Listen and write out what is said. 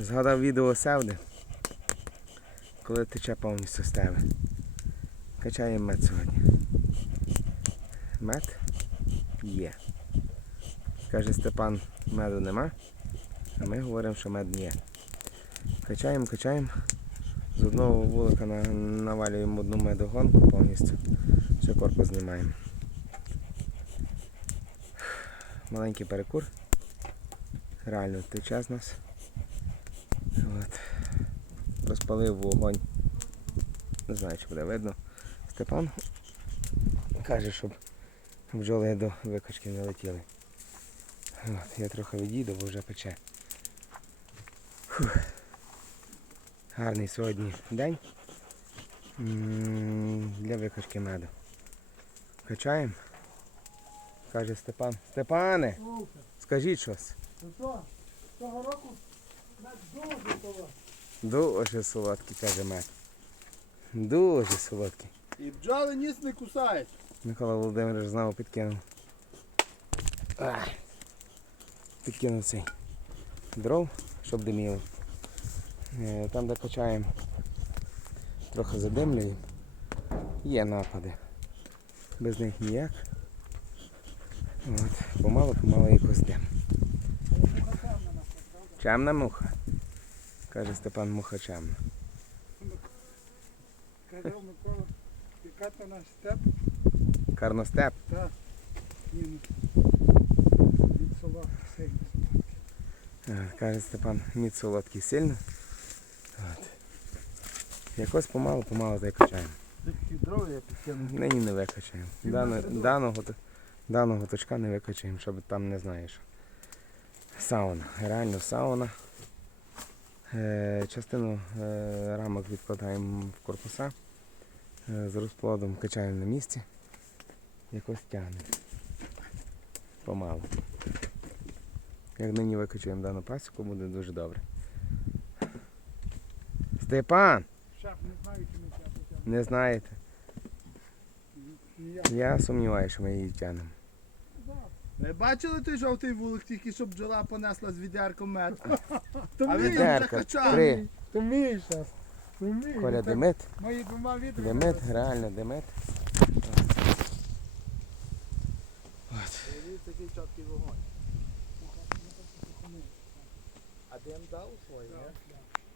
Згадав відео Севди, коли тече повністю з тебе. Качаємо мед сьогодні. Мед є. Каже Степан, меду нема. А ми говоримо, що мед є. Качаємо, качаємо. З одного вулика навалюємо одну медогонку повністю. Ще корпус знімаємо. Маленький перекур. Реально тече з нас. От. Розпалив вогонь. Не знаю, чи буде видно. Степан каже, щоб бджоли до викачки не летіли. От, я трохи відійду, бо вже пече. Фух. Гарний сьогодні день М, для викачки меду. Качаємо. Каже Степан. Степане, скажіть щось. ну що, цього року дуже того. Дуже солодкий, каже мед. Дуже солодкий. І бджоли ніс не кусають. Микола Володимирович знову підкинув. Ай. Підкинув цей дров, щоб диміло. Е, Там, де качаємо, трохи задимлюємо. Є напади. Без них ніяк. От. Помалу якось дим. Чемна муха. Каже Степан муха чемна. Казав Микола, пікати наш степ, Карностеп. та ні, від села сильно. Е, Каже Степан, мід солодкий сильно. От. Якось помалу, помалу закачаємо. Нині не викачаємо. Дано, даного, даного точка не викачаємо, щоб там не знаєш. Сауна. Реально сауна. Е, частину е, рамок відкладаємо в корпуса. Е, з розплодом качаємо на місці. Якось тягне. Помалу. Як нині викачаємо дану пасіку, буде дуже добре. Степан! Шеф, не знаю, чи ми це потягнемо. Не знаєте. Я сумніваюся, що ми її тягнемо. Ви бачили той жовтий вулик, тільки щоб бджола понесла з відярком мед? То А ви мій, там Відерка, качали. три. то мій шеф. То мій. Коля Так димит, Мої двома відрами. димит, реально димит. Дивіться, який чіткий вогонь. А дим дав свої, ні?